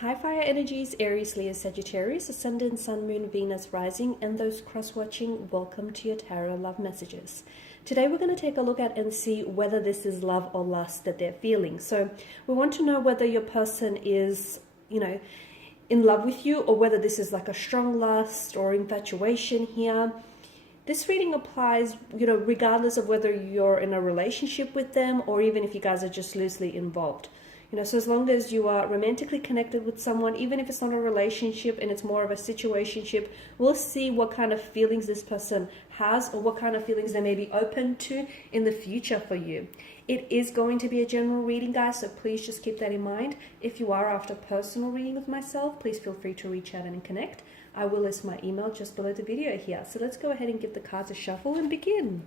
High fire energies, Aries, Leo, Sagittarius, Ascendant, Sun, Moon, Venus, Rising, and those cross-watching, welcome to your tarot love messages. Today we're going to take a look at and see whether this is love or lust that they're feeling. So we want to know whether your person is, in love with you, or whether this is like a strong lust or infatuation here. This reading applies, regardless of whether you're in a relationship with them or even if you guys are just loosely involved. So as long as you are romantically connected with someone, even if it's not a relationship and it's more of a situationship, we'll see what kind of feelings this person has or what kind of feelings they may be open to in the future for you. It is going to be a general reading, guys, so please just keep that in mind. If you are after a personal reading with myself, please feel free to reach out and connect. I will list my email just below the video here. So let's go ahead and give the cards a shuffle and begin.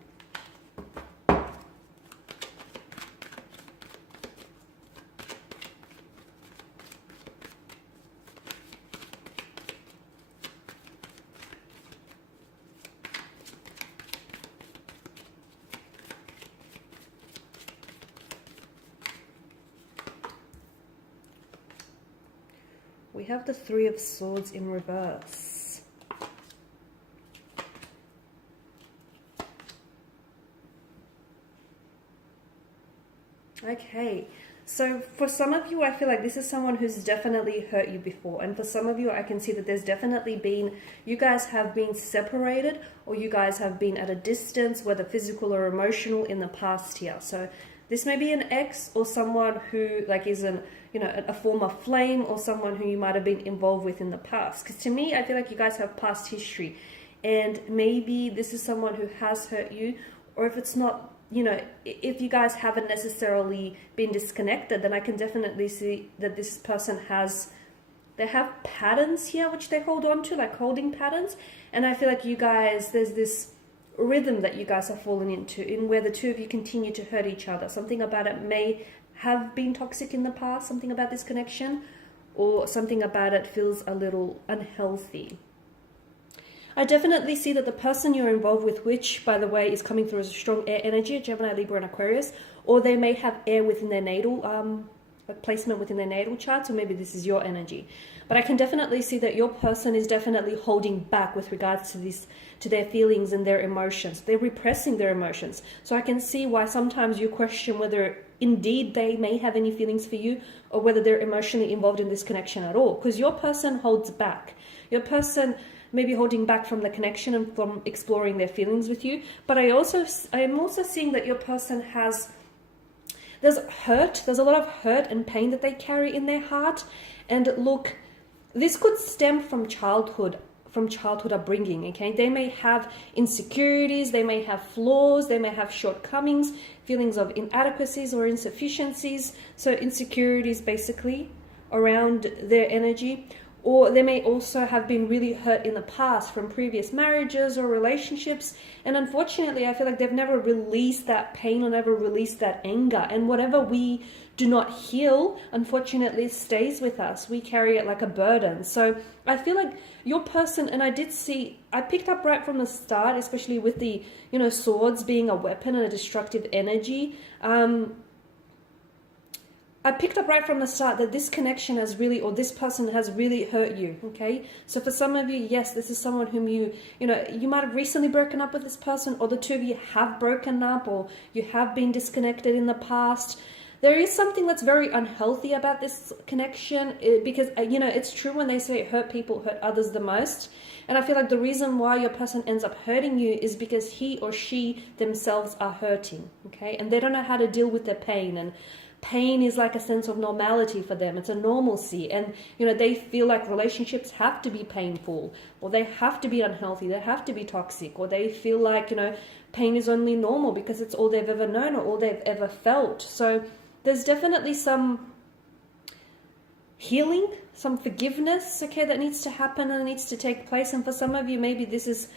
We have the Three of Swords in reverse. Okay, so for some of you, I feel like this is someone who's definitely hurt you before. And for some of you, I can see that there's definitely been, you guys have been separated or you guys have been at a distance, whether physical or emotional, in the past here. So this may be an ex or someone who is a former flame or someone who you might have been involved with in the past. Because to me, I feel like you guys have past history. And maybe this is someone who has hurt you, or if it's not, if you guys haven't necessarily been disconnected, then I can definitely see that this person they have patterns here which they hold on to, like holding patterns. And I feel like you guys, there's this rhythm that you guys have fallen into, in where the two of you continue to hurt each other. Something about it may have been toxic in the past, something about this connection, or something about it feels a little unhealthy. I definitely see that the person you're involved with, which by the way is coming through as a strong air energy, Gemini, Libra, and Aquarius, or they may have air within their natal placement within their natal charts, or maybe this is your energy. But I can definitely see that your person is definitely holding back with regards to their feelings and their emotions. They're repressing their emotions. So I can see why sometimes you question whether indeed they may have any feelings for you, or whether they're emotionally involved in this connection at all. Because your person holds back. Your person may be holding back from the connection and from exploring their feelings with you. But I am also seeing that your person there's a lot of hurt and pain that they carry in their heart. And look, this could stem from childhood upbringing, okay? They may have insecurities, they may have flaws, they may have shortcomings, feelings of inadequacies or insufficiencies. So insecurities basically around their energy. Or they may also have been really hurt in the past from previous marriages or relationships. And unfortunately, I feel like they've never released that pain or never released that anger. And whatever we do not heal, unfortunately, stays with us. We carry it like a burden. So I feel like your person, and I picked up right from the start, especially with the, swords being a weapon and a destructive energy. I picked up right from the start that this connection this person has really hurt you, okay? So for some of you, yes, this is someone whom you might have recently broken up with this person, or the two of you have broken up, or you have been disconnected in the past. There is something that's very unhealthy about this connection, because, it's true when they say hurt people hurt others the most. And I feel like the reason why your person ends up hurting you is because he or she themselves are hurting, okay? And they don't know how to deal with their pain. And pain is like a sense of normality for them. It's a normalcy. And, they feel like relationships have to be painful, or they have to be unhealthy, they have to be toxic, or they feel like, pain is only normal because it's all they've ever known or all they've ever felt. So there's definitely some healing, some forgiveness, okay, that needs to happen and needs to take place. And for some of you, maybe this is,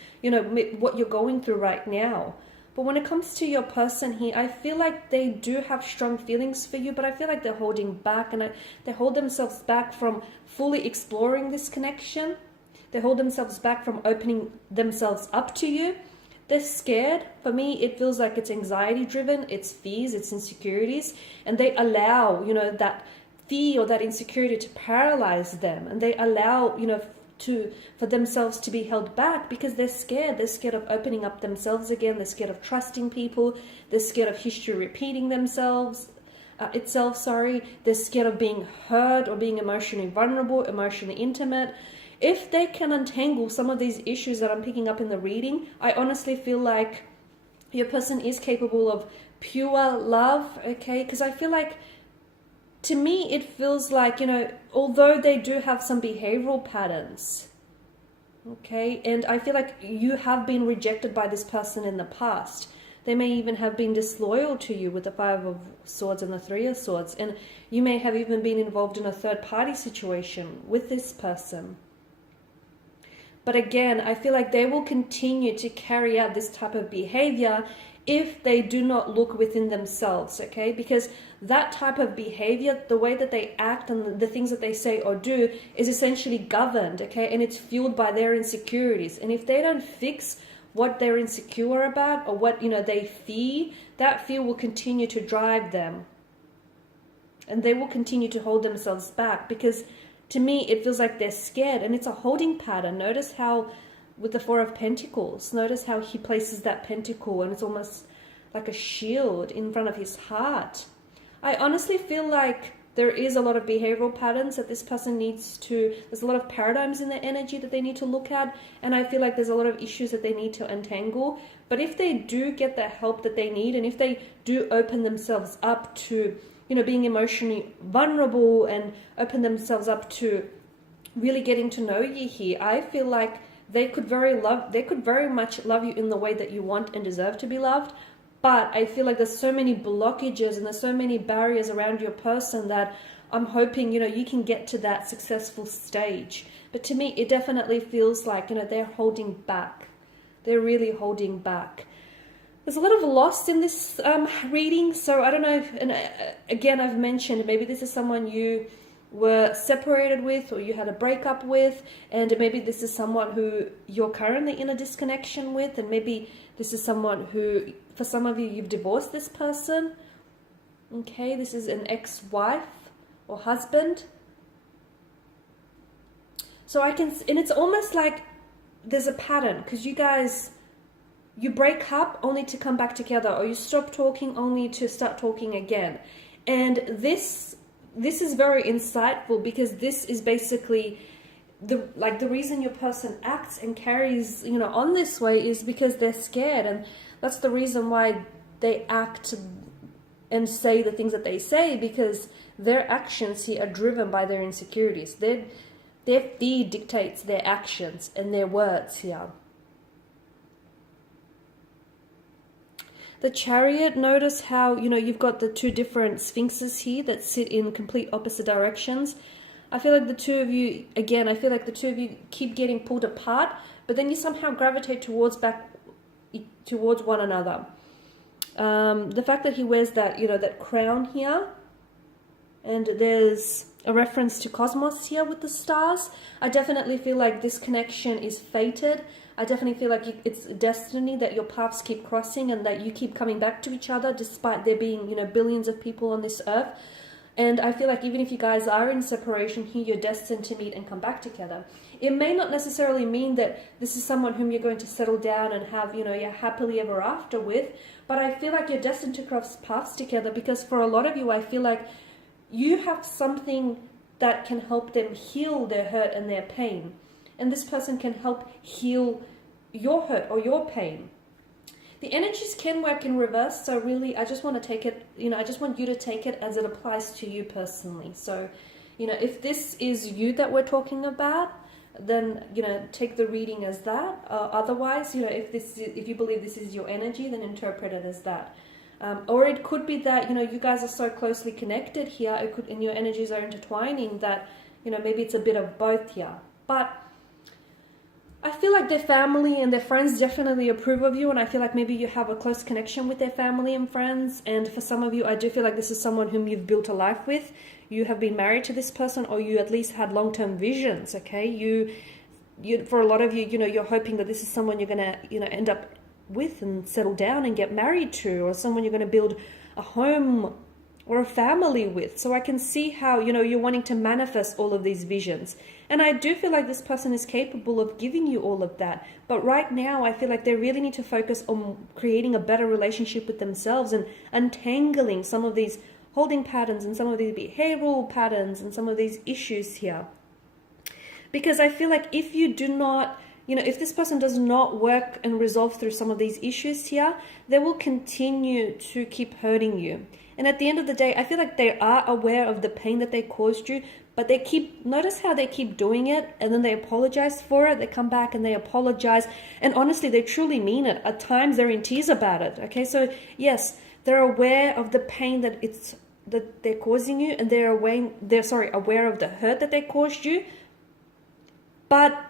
what you're going through right now. But when it comes to your person here, I feel like they do have strong feelings for you, but I feel like they're holding back, and they hold themselves back from fully exploring this connection. They hold themselves back from opening themselves up to you. They're scared. For me, it feels like it's anxiety driven, it's fears, it's insecurities, and they allow, that fear or that insecurity to paralyze them, and they allow, for themselves to be held back because they're scared. They're scared of opening up themselves again. They're scared of trusting people. They're scared of history repeating itself. They're scared of being hurt or being emotionally vulnerable, emotionally intimate. If they can untangle some of these issues that I'm picking up in the reading, I honestly feel like your person is capable of pure love, okay? Because I feel like, to me, it feels like, although they do have some behavioral patterns, okay? And I feel like you have been rejected by this person in the past. They may even have been disloyal to you with the Five of Swords and the Three of Swords. And you may have even been involved in a third-party situation with this person. But again, I feel like they will continue to carry out this type of behavior if they do not look within themselves, okay? Because that type of behavior, the way that they act and the things that they say or do is essentially governed, okay? And it's fueled by their insecurities. And if they don't fix what they're insecure about or what, they fear, that fear will continue to drive them. And they will continue to hold themselves back because, to me, it feels like they're scared, and it's a holding pattern. Notice how with the Four of Pentacles, notice how he places that pentacle and it's almost like a shield in front of his heart. I honestly feel like there is a lot of behavioral patterns that this person there's a lot of paradigms in their energy that they need to look at, and I feel like there's a lot of issues that they need to untangle. But if they do get the help that they need, and if they do open themselves up to being emotionally vulnerable and open themselves up to really getting to know you here, I feel like they could very much love you in the way that you want and deserve to be loved. But I feel like there's so many blockages and there's so many barriers around your person that I'm hoping, you can get to that successful stage. But to me, it definitely feels like, they're holding back. They're really holding back. There's a lot of loss in this reading, so I don't know if, and again, I've mentioned maybe this is someone you were separated with or you had a breakup with, and maybe this is someone who you're currently in a disconnection with, and maybe this is someone who, for some of you, you've divorced this person, okay? This is an ex-wife or husband. So and it's almost like there's a pattern, because you break up only to come back together, or you stop talking only to start talking again. And this is very insightful, because this is basically the reason your person acts and carries on this way is because they're scared, and that's the reason why they act and say the things that they say, because their actions here are driven by their insecurities. Their fear dictates their actions and their words here. The Chariot, notice how, you've got the two different sphinxes here that sit in complete opposite directions. I feel like the two of you keep getting pulled apart, but then you somehow gravitate towards one another. The fact that he wears that, that crown here, and there's a reference to cosmos here with the stars, I definitely feel like this connection is fated. I definitely feel like it's destiny that your paths keep crossing and that you keep coming back to each other despite there being, billions of people on this earth. And I feel like even if you guys are in separation here, you're destined to meet and come back together. It may not necessarily mean that this is someone whom you're going to settle down and have, your happily ever after with, but I feel like you're destined to cross paths together, because for a lot of you, I feel like you have something that can help them heal their hurt and their pain. And this person can help heal your hurt or your pain. The energies can work in reverse, so really I just want to take it, I just want you to take it as it applies to you personally. So, if this is you that we're talking about, then, take the reading as that. Otherwise, if you believe this is your energy, then interpret it as that. Or it could be that, you guys are so closely connected here, and your energies are intertwining that, maybe it's a bit of both here. But I feel like their family and their friends definitely approve of you, and I feel like maybe you have a close connection with their family and friends. And for some of you, I do feel like this is someone whom you've built a life with. You have been married to this person, or you at least had long-term visions, okay? You for a lot of you, you're hoping that this is someone you're going to, end up with and settle down and get married to, or someone you're going to build a home or a family with. So I can see how, you're wanting to manifest all of these visions. And I do feel like this person is capable of giving you all of that. But right now, I feel like they really need to focus on creating a better relationship with themselves and untangling some of these holding patterns and some of these behavioral patterns and some of these issues here. Because I feel like if you do not, if this person does not work and resolve through some of these issues here, they will continue to keep hurting you. And at the end of the day, I feel like they are aware of the pain that they caused you, but notice how they keep doing it, and then they apologize for it. They come back and they apologize. And honestly, they truly mean it. At times, they're in tears about it. Okay, so yes, they're aware of the pain that they're causing you, and they're aware of the hurt that they caused you. But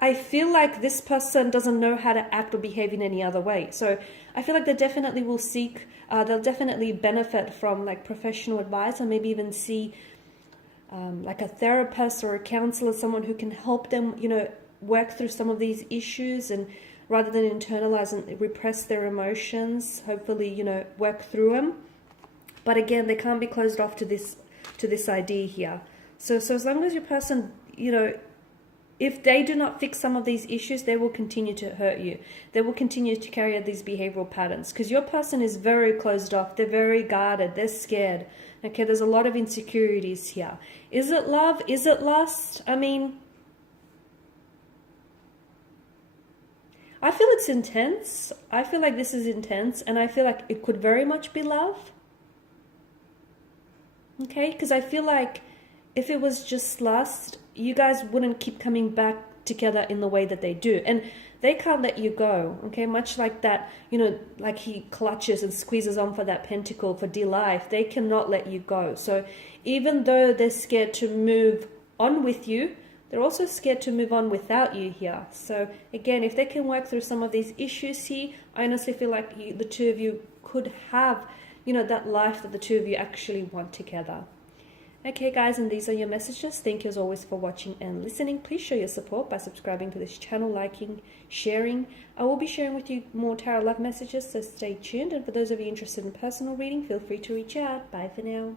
I feel like this person doesn't know how to act or behave in any other way. So I feel like they definitely will they'll definitely benefit from like professional advice, and maybe even see like a therapist or a counselor, someone who can help them, work through some of these issues, and rather than internalize and repress their emotions, hopefully, work through them. But again, they can't be closed off to this idea here. So as long as your person, if they do not fix some of these issues, they will continue to hurt you. They will continue to carry out these behavioral patterns, because your person is very closed off. They're very guarded. They're scared. Okay, there's a lot of insecurities here. Is it love? Is it lust? I mean, I feel it's intense. I feel like this is intense, and I feel like it could very much be love. Okay, because I feel like if it was just lust, you guys wouldn't keep coming back together in the way that they do. And they can't let you go, okay? Much like that, like he clutches and squeezes on for that pentacle for dear life. They cannot let you go. So even though they're scared to move on with you, they're also scared to move on without you here. So again, if they can work through some of these issues here, I honestly feel like the two of you could have, that life that the two of you actually want together. Okay guys, and these are your messages. Thank you as always for watching and listening. Please show your support by subscribing to this channel, liking, sharing. I will be sharing with you more tarot love messages, so stay tuned. And for those of you interested in personal reading, feel free to reach out. Bye for now.